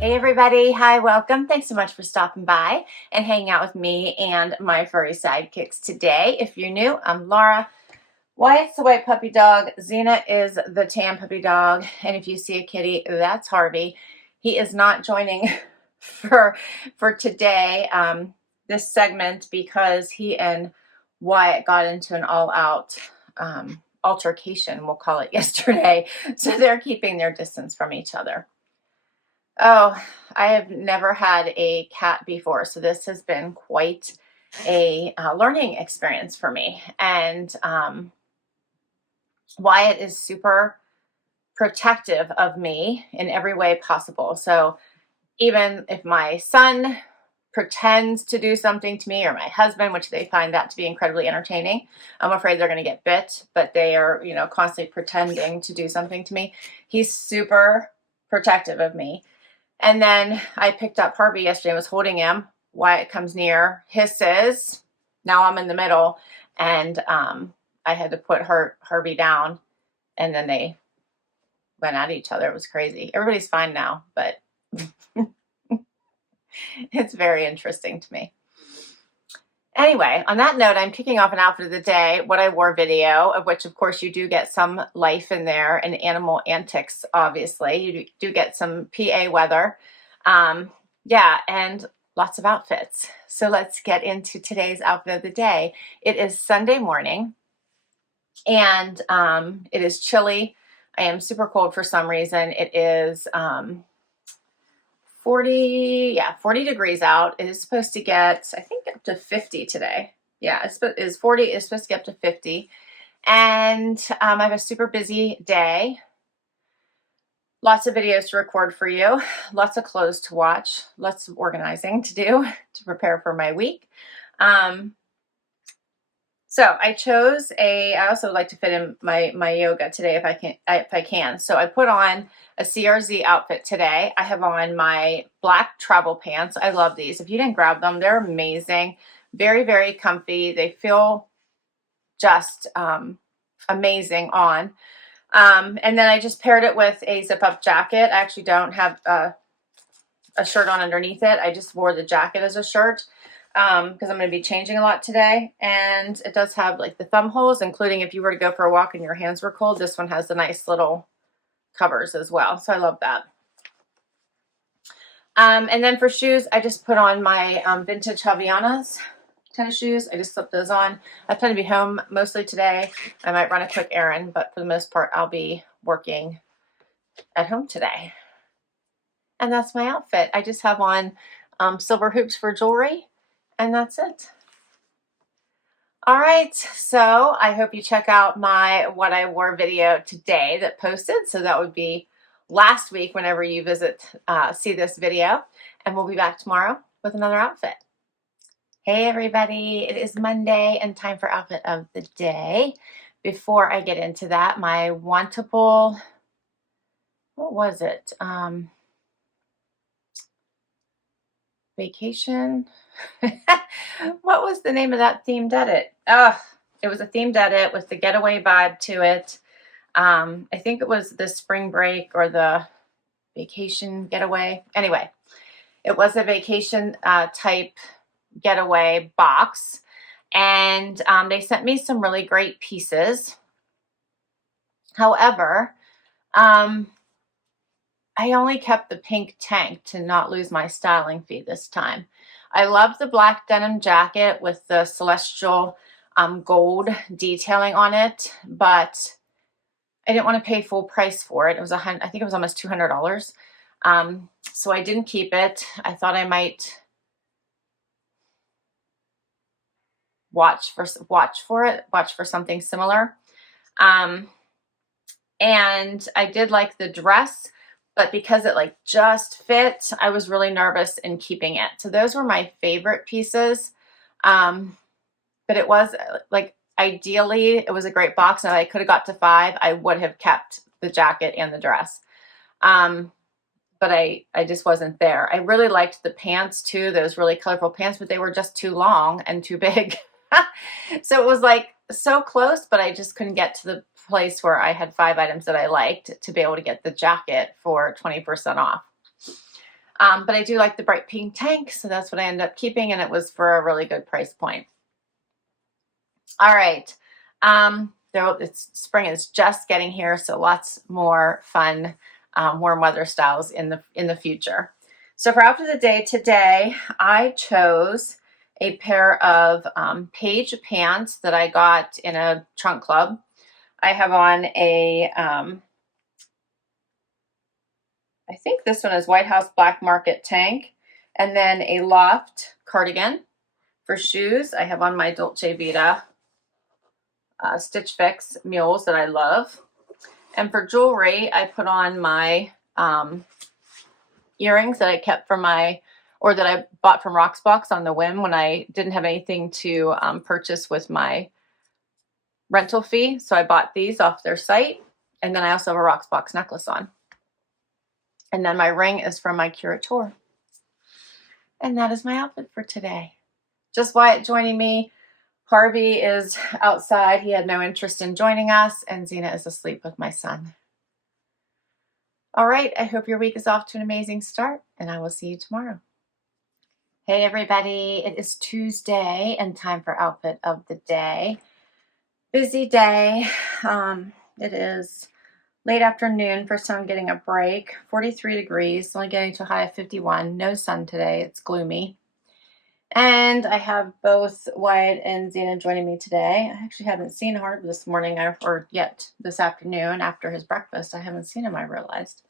Hey everybody, hi, welcome. Thanks so much for stopping by and hanging out with me and my furry sidekicks today. If you're new, I'm Laura. Wyatt's the white puppy dog. Xena is the tan puppy dog. And if you see a kitty, that's Harvey. He is not joining for today, this segment, because he and Wyatt got into an all-out altercation, we'll call it, yesterday. So they're keeping their distance from each other. Oh, I have never had a cat before, so this has been quite a learning experience for me. And Wyatt is super protective of me in every way possible. So even if my son pretends to do something to me, or my husband, which they find that to be incredibly entertaining, I'm afraid they're going to get bit, but they are, constantly pretending to do something to me. He's super protective of me. And then I picked up Harvey yesterday and was holding him. Wyatt comes near, hisses. Now I'm in the middle, and I had to put Harvey down, and then they went at each other. It was crazy. Everybody's fine now, but it's very interesting to me. Anyway, on that note, I'm kicking off an outfit of the day, what I wore video, of which, of course, you do get some life in there and animal antics, obviously. You do get some PA weather. Yeah, and lots of outfits. So let's get into today's outfit of the day. It is Sunday morning, and it is chilly. I am super cold for some reason. It is 40 degrees out. It is supposed to get, I think, up to 50 today. Yeah, it's supposed to get up to 50. And I have a super busy day. Lots of videos to record for you. Lots of clothes to watch. Lots of organizing to do to prepare for my week. So I chose I also like to fit in my yoga today if I can. So I put on a CRZ outfit today. I have on my black travel pants. I love these. If you didn't grab them, they're amazing. Very, very comfy. They feel just amazing on. And then I just paired it with a zip-up jacket. I actually don't have a shirt on underneath it. I just wore the jacket as a shirt. Because I'm going to be changing a lot today, and it does have like the thumb holes, including if you were to go for a walk and your hands were cold. This one has the nice little covers as well, so I love that. And then for shoes, I just put on my vintage Havanas tennis shoes. I just slipped those on. I plan to be home mostly today. I might run a quick errand, but for the most part, I'll be working at home today. And that's my outfit. I just have on silver hoops for jewelry. And that's it. All right, so I hope you check out my what I wore video today that posted. So that would be last week whenever you see this video. And we'll be back tomorrow with another outfit. Hey everybody, it is Monday and time for outfit of the day. Before I get into that, my wantable, what was it? Vacation. What was the name of that themed edit? It was a themed edit with the getaway vibe to it. I think it was the spring break or the vacation getaway. Anyway, it was a vacation type getaway box, and they sent me some really great pieces. However, I only kept the pink tank to not lose my styling fee this time. I love the black denim jacket with the celestial gold detailing on it, but I didn't want to pay full price for it. It was I think it was almost $200. So I didn't keep it. I thought I might watch for something similar. And I did like the dress, but because it like just fit, I was really nervous in keeping it. So those were my favorite pieces. But it was like, ideally, it was a great box, and if I could have got to 5, I would have kept the jacket and the dress. But I just wasn't there. I really liked the pants too, those really colorful pants, but they were just too long and too big. So it was like so close, but I just couldn't get to the place where I had 5 items that I liked to be able to get the jacket for 20% off. But I do like the bright pink tank, so that's what I ended up keeping, and it was for a really good price point. All right. It's spring is just getting here, so lots more fun warm weather styles in the future. So for outfit of the day today, I chose a pair of Paige pants that I got in a trunk club. I have on a, I think this one is White House Black Market tank, and then a loft cardigan. For shoes, I have on my Dolce Vita Stitch Fix mules that I love. And for jewelry, I put on my earrings that I kept from that I bought from Rocksbox on the whim when I didn't have anything to purchase with my rental fee. So I bought these off their site. And then I also have a Rocksbox necklace on. And then my ring is from my Curateur. And that is my outfit for today. Just Wyatt joining me. Harvey is outside. He had no interest in joining us. And Zena is asleep with my son. All right. I hope your week is off to an amazing start. And I will see you tomorrow. Hey, everybody. It is Tuesday and time for outfit of the day. Busy day. It is late afternoon. First time I'm getting a break. 43 degrees. Only getting to a high of 51. No sun today. It's gloomy. And I have both Wyatt and Zena joining me today. I actually haven't seen Harvey this morning or yet this afternoon after his breakfast. I haven't seen him, I realized.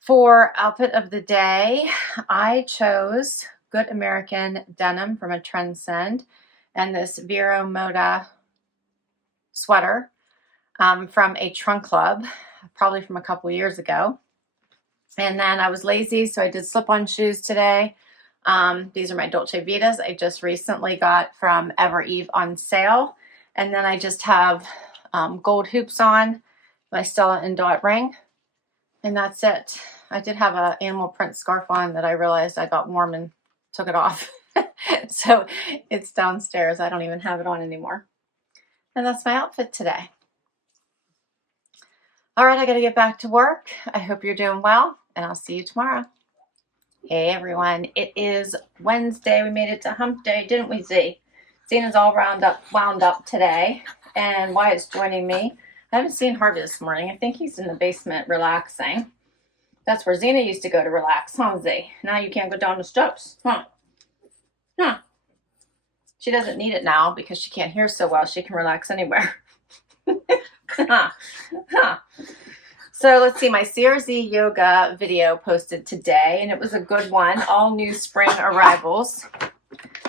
For outfit of the day, I chose Good American denim from a Trendsend and this Vero Moda sweater from a trunk club, probably from a couple years ago. And then I was lazy, so I did slip-on shoes today. These are my Dolce Vitas I just recently got from Evereve on sale. And then I just have gold hoops on, my Stella and Dot ring. And that's it. I did have an animal print scarf on that I realized I got warm and took it off. So it's downstairs. I don't even have it on anymore. And that's my outfit today. All right, I got to get back to work. I hope you're doing well, and I'll see you tomorrow. Hey, everyone. It is Wednesday. We made it to hump day, didn't we, Z? Zena's all wound up today, and Wyatt's joining me. I haven't seen Harvey this morning. I think he's in the basement relaxing. That's where Zena used to go to relax, huh, Z? Now you can't go down the steps, huh? Huh. She doesn't need it now because she can't hear so well. She can relax anywhere. Huh. Huh. So let's see, my CRZ yoga video posted today, and it was a good one. All new spring arrivals,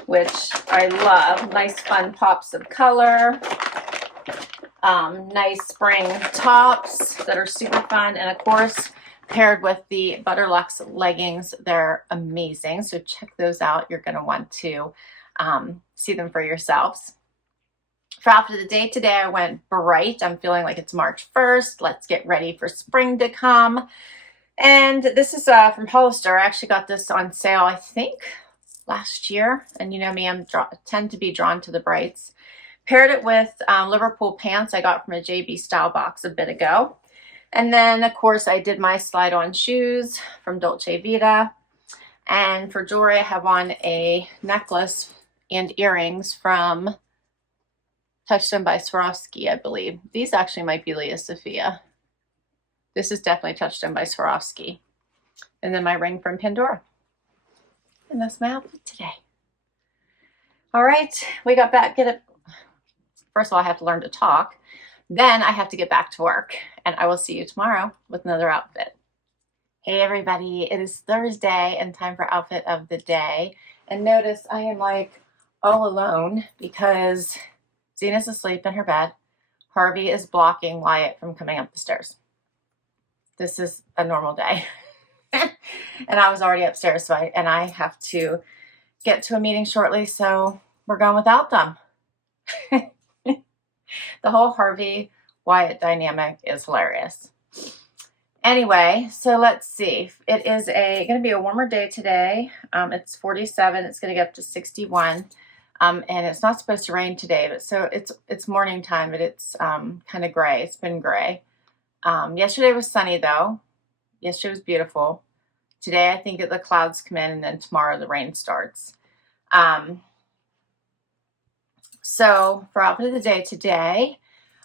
which I love. Nice fun pops of color. Nice spring tops that are super fun. And of course, paired with the Butterlux leggings, they're amazing. So check those out. You're going to want to see them for yourselves. For outfit of the day today, I went bright. I'm feeling like it's March 1st. Let's get ready for spring to come. And this is from Hollister. I actually got this on sale, I think, last year. And you know me, I tend to be drawn to the brights. Paired it with Liverpool pants I got from a JB Stylebox a bit ago. And then, of course, I did my slide-on shoes from Dolce Vita. And for jewelry, I have on a necklace and earrings from Touchstone by Swarovski, I believe. These actually might be Leah Sophia. This is definitely Touchstone by Swarovski. And then my ring from Pandora. And that's my outfit today. All right, we got back. First of all, I have to learn to talk. Then I have to get back to work. And I will see you tomorrow with another outfit. Hey, everybody. It is Thursday and time for outfit of the day. And notice I am like all alone because Zena's asleep in her bed. Harvey is blocking Wyatt from coming up the stairs. This is a normal day. And I was already upstairs, and I have to get to a meeting shortly, so we're going without them. The whole Harvey-Wyatt dynamic is hilarious. Anyway, so let's see. It is going to be a warmer day today. It's 47. It's going to get up to 61. And it's not supposed to rain today, but so it's morning time, but it's kind of gray. It's been gray. Yesterday was sunny though. Yesterday was beautiful. Today, I think that the clouds come in, and then tomorrow the rain starts. So for outfit of the day today,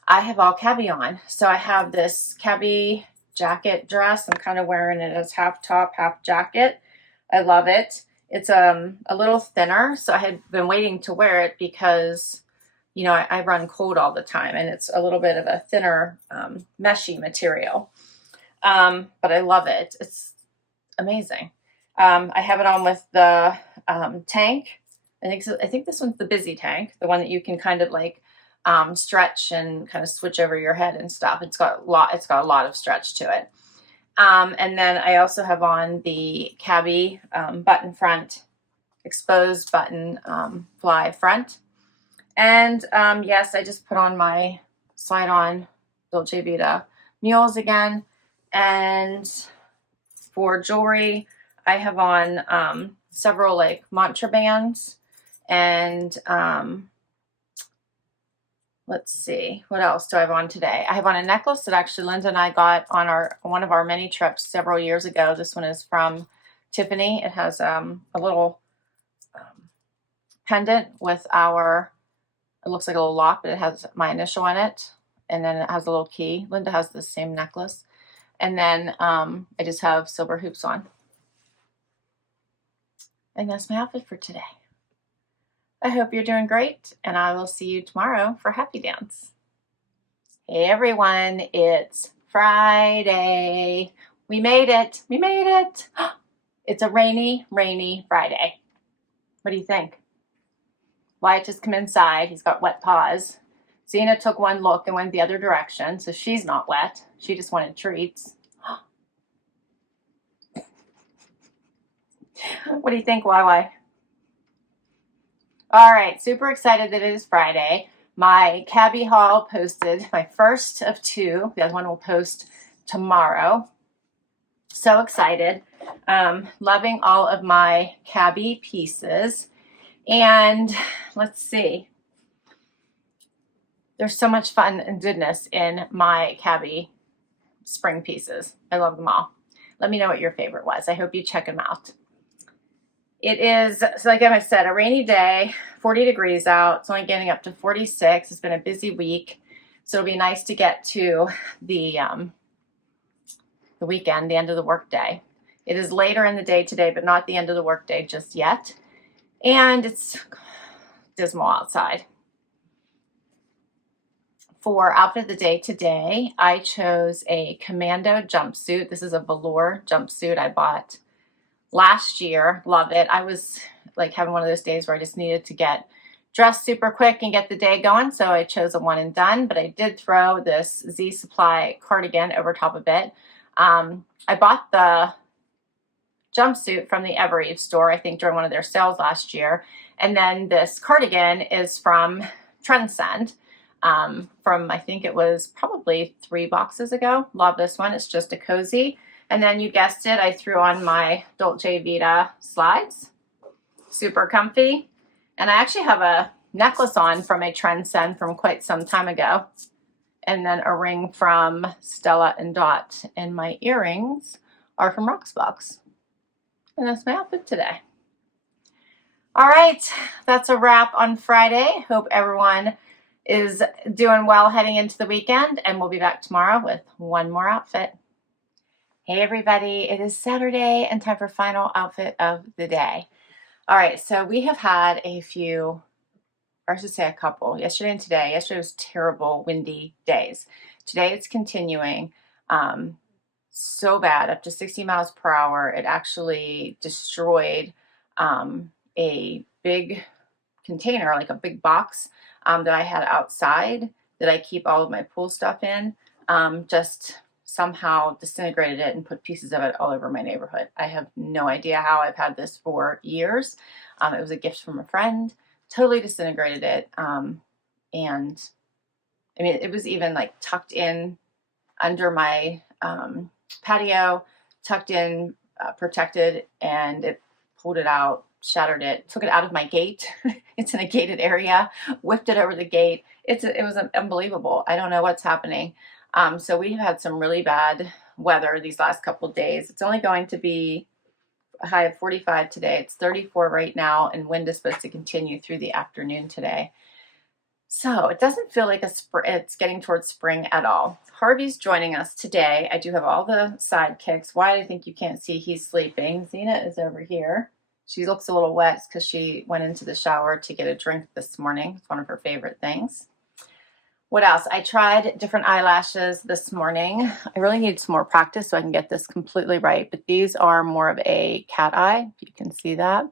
I have all Cabi on. So I have this Cabi jacket dress. I'm kind of wearing it as half top, half jacket. I love it. It's a little thinner, so I had been waiting to wear it because, you know, I run cold all the time, and it's a little bit of a thinner meshy material. But I love it. It's amazing. I have it on with the tank. I think this one's the busy tank, the one that you can kind of like stretch and kind of switch over your head and stuff. It's got a lot of stretch to it. And then I also have on the Cabi button front, exposed button fly front. And yes, I just put on my slide on Dolce Vita mules again. And for jewelry, I have on several like mantra bands, and let's see, what else do I have on today? I have on a necklace that actually Linda and I got on one of our mini trips several years ago. This one is from Tiffany. It has a little pendant with it looks like a little lock, but it has my initial in it, and then it has a little key. Linda has the same necklace. And then I just have silver hoops on. And that's my outfit for today. I hope you're doing great, and I will see you tomorrow for Happy Dance. Hey everyone, it's Friday. We made it. We made it. It's a rainy, rainy Friday. What do you think? Wyatt just come inside. He's got wet paws. Zena took one look and went the other direction, so she's not wet. She just wanted treats. What do you think, YY? All right, super excited that it is Friday. My Cabi haul posted, my first of two. The other one will post tomorrow. So excited. Loving all of my Cabi pieces. And let's see. There's so much fun and goodness in my Cabi spring pieces. I love them all. Let me know what your favorite was. I hope you check them out. It is, so like I said, a rainy day, 40 degrees out. It's only getting up to 46. It's been a busy week. So it'll be nice to get to the weekend, the end of the workday. It is later in the day today, but not the end of the workday just yet. And it's dismal outside. For outfit of the day today, I chose a Commando jumpsuit. This is a velour jumpsuit I bought last year. Love it. I was like having one of those days where I just needed to get dressed super quick and get the day going. So I chose a one and done, but I did throw this Z Supply cardigan over top of it. I bought the jumpsuit from the Evereve store, I think during one of their sales last year. And then this cardigan is from Trendsend, from I think it was probably 3 boxes ago. Love this one. It's just a cozy. And then you guessed it, I threw on my Dolce Vita slides. Super comfy. And I actually have a necklace on from a Trendsend from quite some time ago. And then a ring from Stella and Dot. And my earrings are from Rocksbox. And that's my outfit today. All right, that's a wrap on Friday. Hope everyone is doing well heading into the weekend. And we'll be back tomorrow with one more outfit. Hey everybody, it is Saturday and time for final outfit of the day. All right, so we have had a few, or I should say a couple, yesterday and today. Yesterday was terrible, windy days. Today it's continuing so bad, up to 60 miles per hour. It actually destroyed a big container, like a big box that I had outside that I keep all of my pool stuff in. Just somehow disintegrated it and put pieces of it all over my neighborhood. I have no idea how. I've had this for years. It was a gift from a friend. Totally disintegrated it. And I mean, it was even like tucked in under my patio, tucked in, protected, and it pulled it out, shattered it, took it out of my gate. It's in a gated area, whipped it over the gate. It was unbelievable. I don't know what's happening. So we've had some really bad weather these last couple of days. It's only going to be a high of 45 today. It's 34 right now, and wind is supposed to continue through the afternoon today. So it doesn't feel like it's getting towards spring at all. Harvey's joining us today. I do have all the sidekicks. Why do you think you can't see? He's sleeping. Zena is over here. She looks a little wet because she went into the shower to get a drink this morning. It's one of her favorite things. What else? I tried different eyelashes this morning. I really need some more practice so I can get this completely right, but these are more of a cat eye, if you can see that.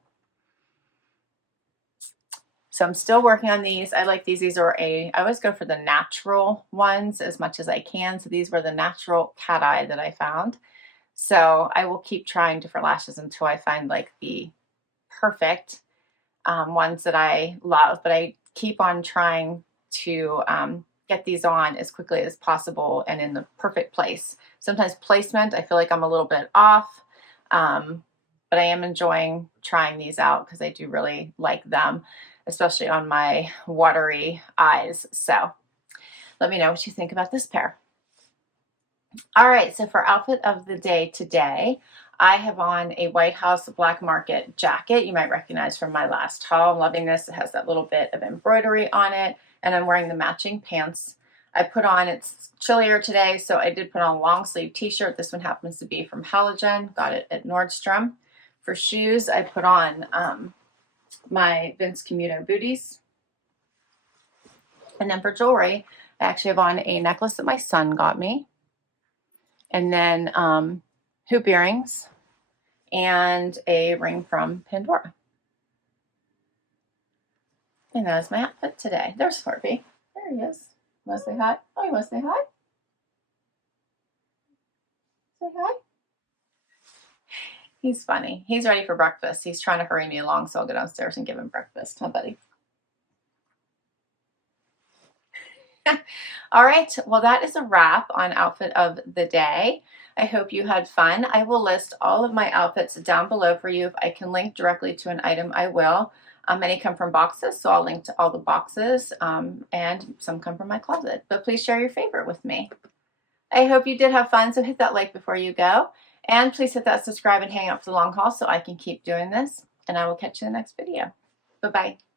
So I'm still working on these. I like these. These are I always go for the natural ones as much as I can. So these were the natural cat eye that I found. So I will keep trying different lashes until I find like the perfect ones that I love. But I keep on trying to get these on as quickly as possible and in the perfect place. Sometimes placement, I feel like I'm a little bit off. But I am enjoying trying these out because I do really like them, especially on my watery eyes. So let me know what you think about this pair. All right, so for outfit of the day today, I have on a White House Black Market jacket you might recognize from my last haul. I'm loving this. It has that little bit of embroidery on it, and I'm wearing the matching pants. I put on, it's chillier today, so I did put on a long sleeve t-shirt. This one happens to be from Halogen. Got it at Nordstrom. For shoes, I put on my Vince Camuto booties. And then for jewelry, I actually have on a necklace that my son got me. And then hoop earrings and a ring from Pandora. And that is my outfit today. There's Harvey. There he is. You want to say hi? Oh, you want to say hi? Say hi? He's funny. He's ready for breakfast. He's trying to hurry me along, so I'll go downstairs and give him breakfast. Huh, buddy? All right. Well, that is a wrap on outfit of the day. I hope you had fun. I will list all of my outfits down below for you. If I can link directly to an item, I will. Many come from boxes, so I'll link to all the boxes, and some come from my closet. But please share your favorite with me. I hope you did have fun, so hit that like before you go. And please hit that subscribe and hang out for the long haul so I can keep doing this. And I will catch you in the next video. Bye-bye.